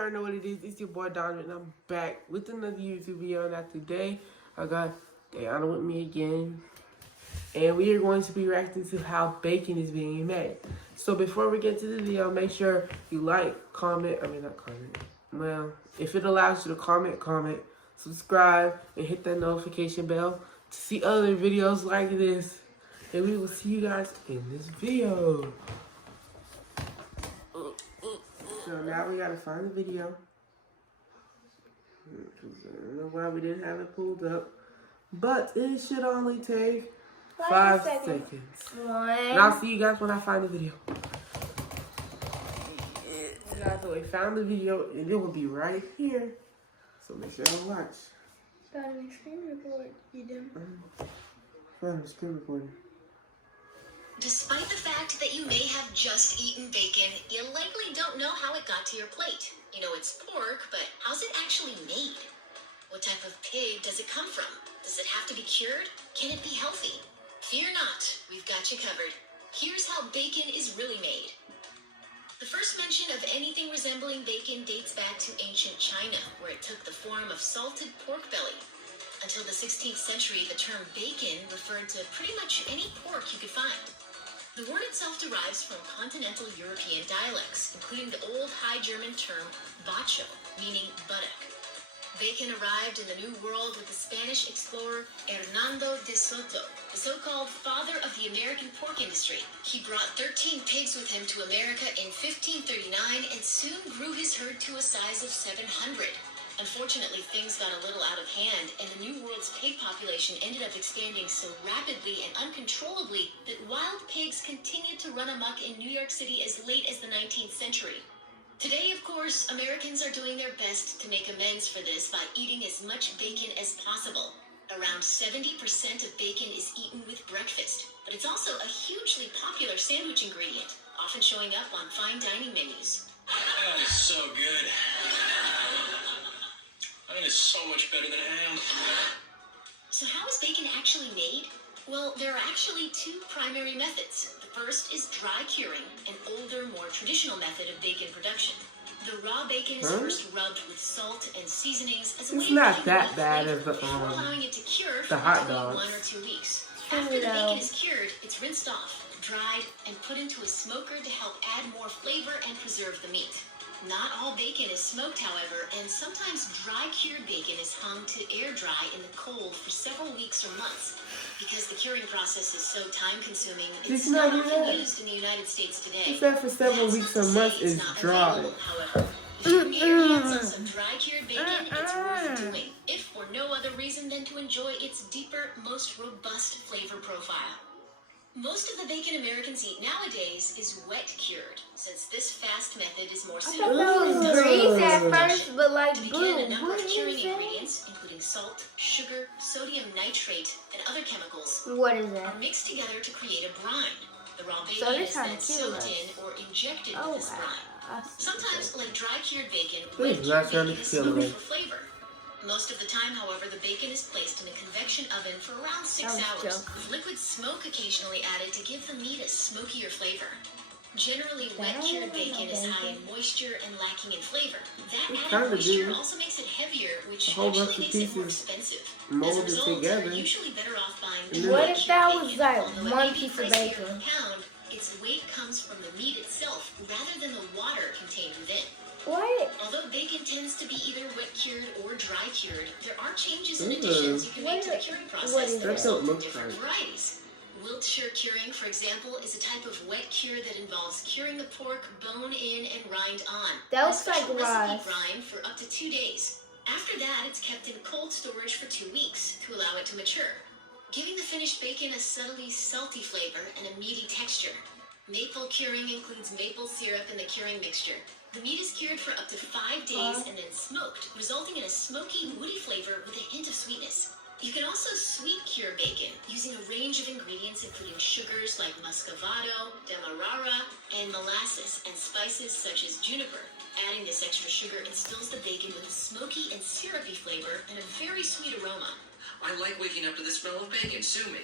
already know what it is. It's your boy Donovan, and I'm back with another YouTube video. Now today, I got Diana with me again, and we are going to be reacting to how bacon is being made. So before we get to the video, make sure you like, well, if it allows you to comment, subscribe, and hit that notification bell to see other videos like this. And we will see you guys in this video. So now we gotta find the video. I don't know why we didn't have it pulled up. But it should only take 5 seconds. And I'll see you guys when I find the video. Guys, so we found the video and it will be right here. So make sure you watch. Starting the screen record, you do. Find the screen recording. Despite the fact that you may have just eaten bacon, you likely don't know how it got to your plate. You know it's pork, but how's it actually made? What type of pig does it come from? Does it have to be cured? Can it be healthy? Fear not, we've got you covered. Here's how bacon is really made. The first mention of anything resembling bacon dates back to ancient China, where it took the form of salted pork belly. Until the 16th century, the term bacon referred to pretty much any pork you could find. The word itself derives from continental European dialects, including the Old High German term bacho, meaning buttock. Bacon arrived in the New World with the Spanish explorer Hernando de Soto, the so-called father of the American pork industry. He brought 13 pigs with him to America in 1539 and soon grew his herd to a size of 700. Unfortunately, things got a little out of hand, and the New World's pig population ended up expanding so rapidly and uncontrollably that wild pigs continued to run amok in New York City as late as the 19th century. Today, of course, Americans are doing their best to make amends for this by eating as much bacon as possible. Around 70% of bacon is eaten with breakfast, but it's also a hugely popular sandwich ingredient, often showing up on fine dining menus. That is so good. That is so much better than ham. So how is bacon actually made? Well, there are actually two primary methods. The first is dry curing, an older, more traditional method of bacon production. The raw bacon is first rubbed with salt and seasonings as a way It's of not giving that it bad flavor as the before allowing it to cure for hot between dogs. 1 or 2 weeks. After the bacon is cured, it's rinsed off, dried, and put into a smoker to help add more flavor and preserve the meat. Not all bacon is smoked, however, and sometimes dry-cured bacon is hung to air dry in the cold for several weeks or months. Because the curing process is so time-consuming, it's not often used in the United States today. It's that for several weeks or months is dry. However, if you can get your hands on some dry-cured bacon, it's worth doing, if for no other reason than to enjoy its deeper, most robust flavor profile. Most of the bacon Americans eat nowadays is wet-cured, since this fast method is more suitable for industrial production. but like To begin, a number of curing ingredients, including salt, sugar, sodium nitrate, and other chemicals, What is are that? mixed together to create a brine. The raw So bacon they're is trying then to kill soaked us. in or injected Oh, with this brine. I see. Sometimes, like dry-cured bacon, This is not wet-cured trying to bacon is kill smoked us. for flavor. Most of the time, however, the bacon is placed in a convection oven for around 6 That was hours, joke. with liquid smoke occasionally added to give the meat a smokier flavor. Generally, wet-cured bacon is high in moisture and lacking in flavor. That It's added kinda moisture do. also makes it heavier, which A whole bunch actually of makes it more pieces expensive. As a molded result, together. you're usually better off buying And the then- What if that wet-cured was bacon. like Although it one may be piece of pricier per bacon? pound, its weight comes from the meat itself rather than the water contained within. What? Although bacon tends to be either wet-cured or dry-cured, there are changes and additions you can make to the curing What process is that that? result That in don't look different right. varieties. Wiltshire curing, for example, is a type of wet cure that involves curing the pork bone in and rind on. That in a looks like special recipe rice. brine for up to 2 days. After that, it's kept in cold storage for 2 weeks to allow it to mature, giving the finished bacon a subtly salty flavor and a meaty texture. Maple curing includes maple syrup in the curing mixture. The meat is cured for up to 5 days and then smoked, resulting in a smoky, woody flavor with a hint of sweetness. You can also sweet cure bacon using a range of ingredients including sugars like muscovado, demerara, and molasses, and spices such as juniper. Adding this extra sugar instills the bacon with a smoky and syrupy flavor and a very sweet aroma. I like waking up to the smell of bacon. Sue me.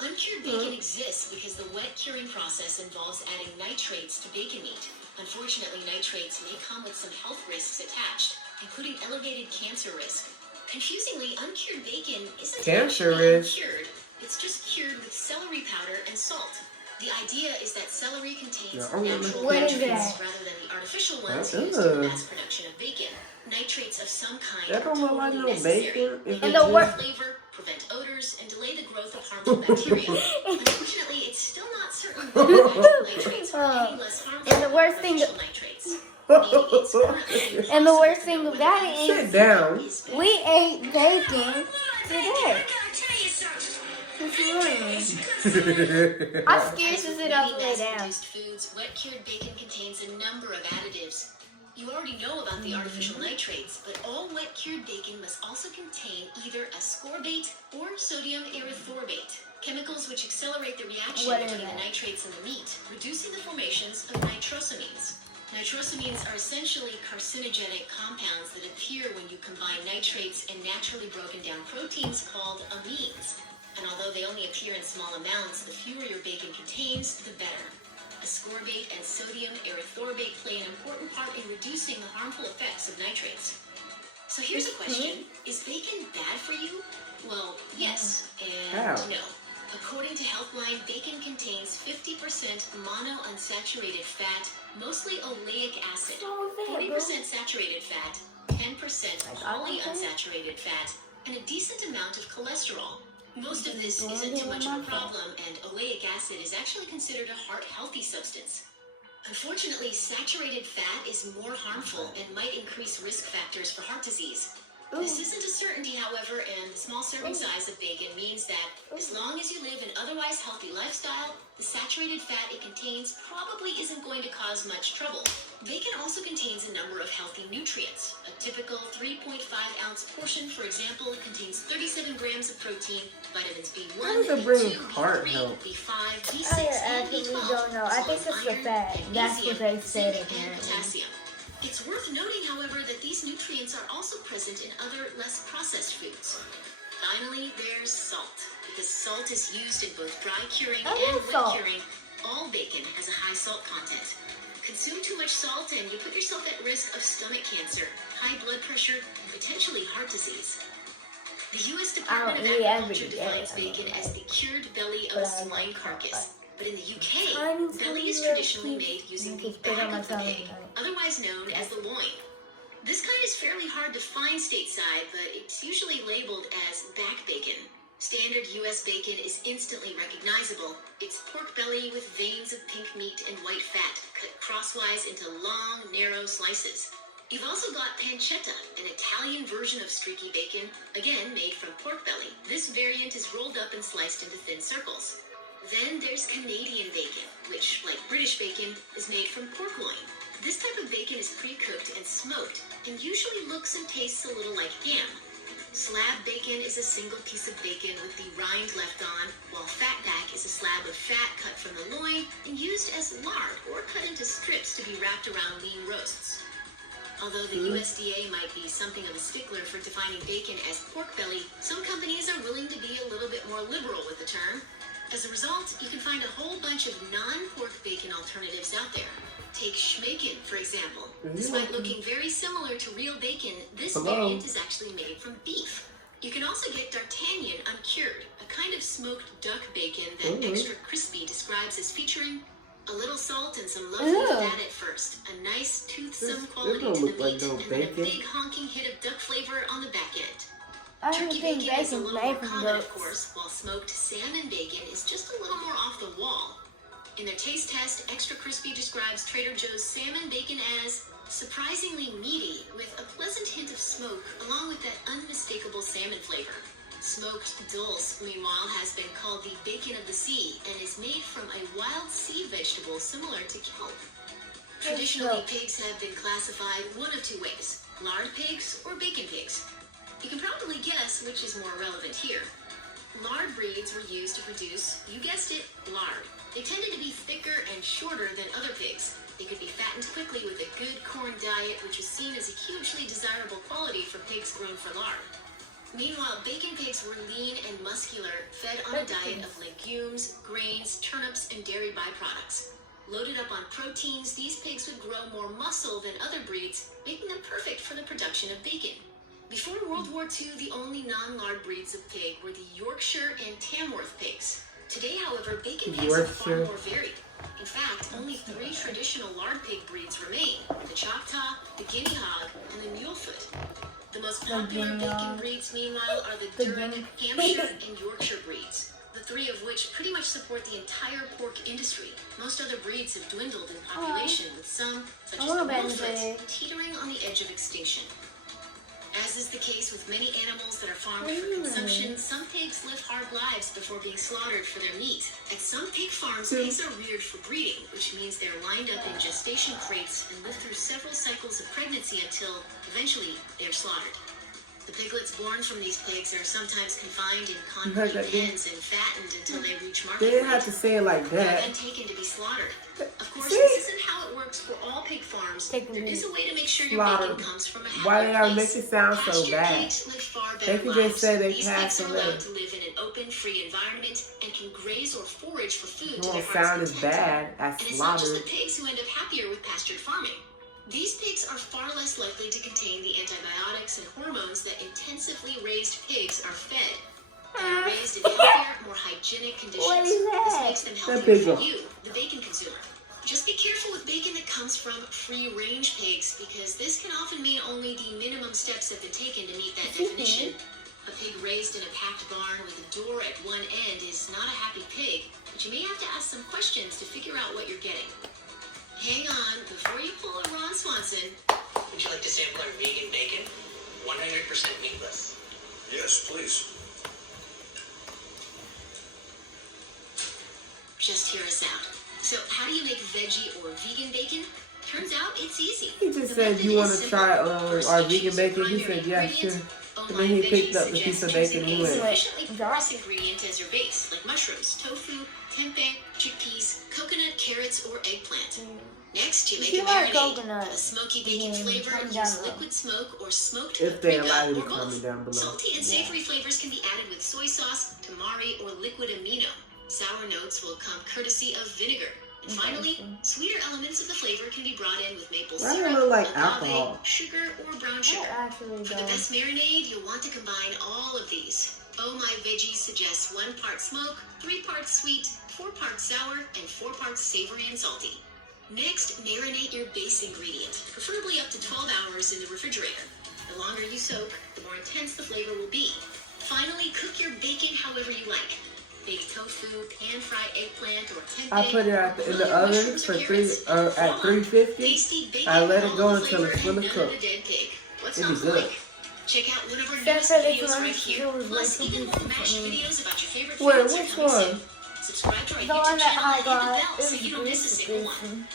Uncured bacon exists because the wet curing process involves adding nitrates to bacon meat. Unfortunately, nitrates may come with some health risks attached, including elevated cancer risk. Confusingly, uncured bacon isn't Cancer actually risk. uncured. It's just cured with celery powder and salt. The idea is that celery contains natural What is nitrates that? rather than the artificial ones Ugh. used in the mass production of bacon. Nitrates of some kind That are don't look like totally no necessary. bacon. They If And it the control wor- flavor, prevent odors, and delay the growth of harmful bacteria. Unfortunately, it's still not certain whether natural nitrates are any less harmful And the worst than thing- artificial nitrates. Meaning it's currently And the worst impossible thing to know about whether it Sit is down. is better. we ate bacon today. What's wrong? I'm scared to sit all the way down. Mass-produced foods, wet cured bacon contains a number of additives. You already know about the artificial nitrates, but all wet cured bacon must also contain either ascorbate or sodium erythorbate, chemicals which accelerate the reaction What is between the that? nitrates and the meat, reducing the formations of nitrosamines. Nitrosamines are essentially carcinogenic compounds that appear when you combine nitrates and naturally broken down proteins called amines. And although they only appear in small amounts, the fewer your bacon contains, the better. Ascorbate and sodium erythorbate play an important part in reducing the harmful effects of nitrates. So here's a question. Is bacon bad for you? Well, yes and How? no. According to Healthline, bacon contains 50% monounsaturated fat, mostly oleic acid, wrong with that, bro? 40% saturated fat, 10% polyunsaturated fat, and a decent amount of cholesterol. Most of this isn't too much of a problem, and oleic acid is actually considered a heart-healthy substance. Unfortunately, saturated fat is more harmful and might increase risk factors for heart disease. This isn't a certainty, however, and the small serving size of bacon means that as long as you live an otherwise healthy lifestyle, the saturated fat it contains probably isn't going to cause much trouble. Bacon also contains a number of healthy nutrients. A typical 3.5-ounce portion, for example, contains 37 grams of protein, vitamins B1, How does it bring B2, heart B3, health? B5, I B6, and actually B12, don't know. I as well think as it's the iron, fat. That's what magnesium, they said zinc, and apparently. potassium. It's worth noting, however, that these nutrients are also present in other, less processed foods. Finally, there's salt. Because salt is used in both dry curing I and love wet salt. curing, all bacon has a high salt content. Consume too much salt and you put yourself at risk of stomach cancer, high blood pressure, and potentially heart disease. The U.S. Department of eat Agriculture every day. defines bacon as the cured belly But of a I swine like carcass. But in the UK, Tiny, belly is tiny traditionally little made using pieces. the Just put it on back my of the tongue pig, tonight. otherwise known as the loin. This kind is fairly hard to find stateside, but it's usually labeled as back bacon. Standard U.S. bacon is instantly recognizable. It's pork belly with veins of pink meat and white fat, cut crosswise into long, narrow slices. You've also got pancetta, an Italian version of streaky bacon, again made from pork belly. This variant is rolled up and sliced into thin circles. Then there's Canadian bacon, which, like British bacon, is made from pork loin. This type of bacon is pre-cooked and smoked, and usually looks and tastes a little like ham. Slab bacon is a single piece of bacon with the rind left on, while fatback is a slab of fat cut from the loin and used as lard or cut into strips to be wrapped around lean roasts. Although the USDA might be something of a stickler for defining bacon as pork belly, some companies are willing to be a little bit more liberal with the term. As a result, you can find a whole bunch of non-pork bacon alternatives out there. Take schmacon, for example. Despite looking very similar to real bacon, this variant is actually made from beef. You can also get D'Artagnan uncured, a kind of smoked duck bacon that Extra Crispy describes as featuring a little salt and some lovely fat at first, a nice toothsome quality don't to the look like meat, no and then a bacon. big honking hit of duck flavor on the back end. I don't Turkey think bacon is a bacon's little more made from common, of ducks. course, while smoked salmon bacon is just a little more off the wall. In their taste test, Extra Crispy describes Trader Joe's salmon bacon as surprisingly meaty, with a pleasant hint of smoke, along with that unmistakable salmon flavor. Smoked dulse, meanwhile, has been called the bacon of the sea and is made from a wild sea vegetable similar to kelp. Traditionally, pigs have been classified one of two ways: lard pigs or bacon pigs. You can probably guess which is more relevant here. Lard breeds were used to produce, you guessed it, lard. They tended to be thicker and shorter than other pigs. They could be fattened quickly with a good corn diet, which was seen as a hugely desirable quality for pigs grown for lard. Meanwhile, bacon pigs were lean and muscular, fed on a diet of legumes, grains, turnips, and dairy byproducts. Loaded up on proteins, these pigs would grow more muscle than other breeds, making them perfect for the production of bacon. Before World War II, the only non-lard breeds of pig were the Yorkshire and Tamworth pigs. Today, however, bacon pigs are far more varied. In fact, only 3 traditional lard pig breeds remain: the Choctaw, the Guinea Hog, and the Mulefoot. The most popular bacon breeds, meanwhile, are the Durham, Hampshire, and Yorkshire breeds, the 3 of which pretty much support the entire pork industry. Most other breeds have dwindled in population, with some, such as the Mulefoot, teetering on the edge of extinction. As is the case with many animals that are farmed for consumption, some pigs live hard lives before being slaughtered for their meat. At some pig farms, pigs are reared for breeding, which means they're lined up in gestation crates and live through several cycles of pregnancy until, eventually, they're slaughtered. The piglets born from these pigs are sometimes confined in concrete pens and fattened until they reach market They didn't have to say it like They're that. then taken to be slaughtered. Of course, this isn't how it works for all pig farms. There is a way to make sure your bacon comes from a Why they gotta happy make place. it sound so Pasture bad? pigs live far They better can lives. just say they These passed pigs are away. allowed to live in an open, free environment and can graze or forage for food It to their won't heart's sound as content. bad as And it's not just slaughtered. the pigs who end up happier with pastured farming. These pigs are far less likely to contain the antibiotics and hormones that intensively raised pigs are fed. They're raised in healthier, more hygienic conditions. What is that? This makes them healthier for you, the bacon consumer. Just be careful with bacon that comes from free-range pigs, because this can often mean only the minimum steps have been taken to meet that definition. A pig raised in a packed barn with a door at one end is not a happy pig, but you may have to ask some questions to figure out what you're getting. Hang on, before you pull a Ron Swanson. Would you like to sample our vegan bacon? 100% meatless. Yes, please. Just hear us out. So, how do you make veggie or vegan bacon? Turns out it's easy. He just The said, method "You is want to simple. try First, our you vegan choose the bacon?" He primary said, "Yeah, sure." ingredients. And then he picked up the piece of bacon and he went, Sufficiently porous ingredient as your base, like mushrooms, tofu, tempeh, chickpeas, coconut, carrots, or eggplant. Next, you make You a like marinade. coconut. For the smoky bacon flavor, comment use down below. liquid smoke or smoked if they allow paprika you or to both. comment down below. Salty and savory flavors can be added with soy sauce, tamari, or liquid amino. Sour notes will come courtesy of vinegar. And finally, sweeter elements of the flavor can be brought in with maple Why do syrup, it look like agave, alcohol? sugar, or brown That sugar. actually For the does. best marinade, you'll want to combine all of these. Oh My Veggies suggests 1 part smoke, 3 parts sweet, 4 parts sour, and 4 parts savory and salty. Next, marinate your base ingredient, preferably up to 12 hours in the refrigerator. The longer you soak, the more intense the flavor will be. Finally, cook your bacon however you like. Baked tofu, pan-fried eggplant, or tempeh. I put it in the grilled oven mushrooms for or carrots. at 350. Tasty bacon I let with it go all the until it's flavor fully and none of cooked. the dead pig. What's It not is to good. like? Check out one of our Except newest for this videos one, right here. it was Plus, like even more confusing MASH for me. videos about your favorite Wait, foods are which coming one? soon. Subscribe to our The one YouTube that channel I and hit the got bell so is you don't miss a single one.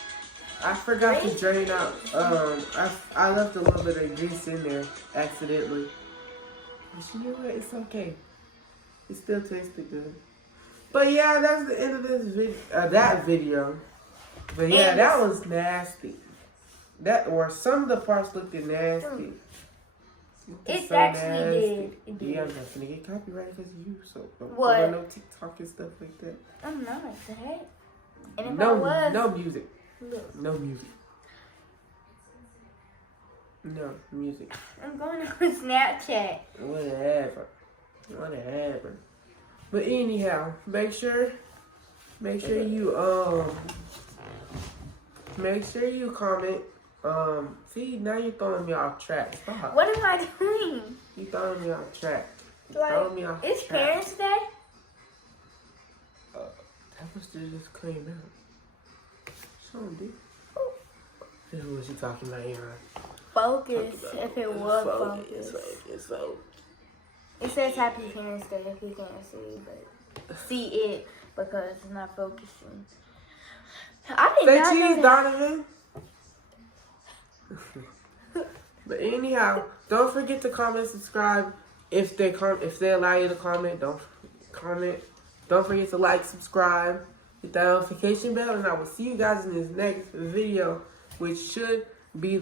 I forgot to drain out. I left a little bit of grease in there accidentally. But you know what? It's okay. It still tasted good. But yeah, that's the end of this that video. But yeah, that was nasty. Some of the parts looked nasty. It so actually nasty. did. It did. Yeah, I'm not gonna get copyrighted because of you. So don't What? put on no TikTok and stuff like that. I'm not. The heck? And if I was, No music. look, No music. No music. I'm going on Snapchat. Whatever. But anyhow, make sure you comment. See, now you're throwing me off track. Stop. What am I doing? You throwing me off track. Like, Throwing me off it's track. Parents Day? That was just came out. So, dude. Who was you talking about, Aaron? Focus. If it was Focus. focus. It says Happy Parents Day if you can't see, but see it because it's not focusing. I did Say not know cheese, that. Donovan. But anyhow, don't forget to comment, subscribe. If they allow you to comment, don't comment. Don't forget to like, subscribe, hit that notification bell, and I will see you guys in this next video, which should be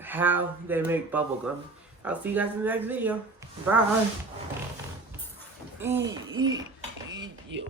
how they make bubble gum. I'll see you guys in the next video. Bye. Yo.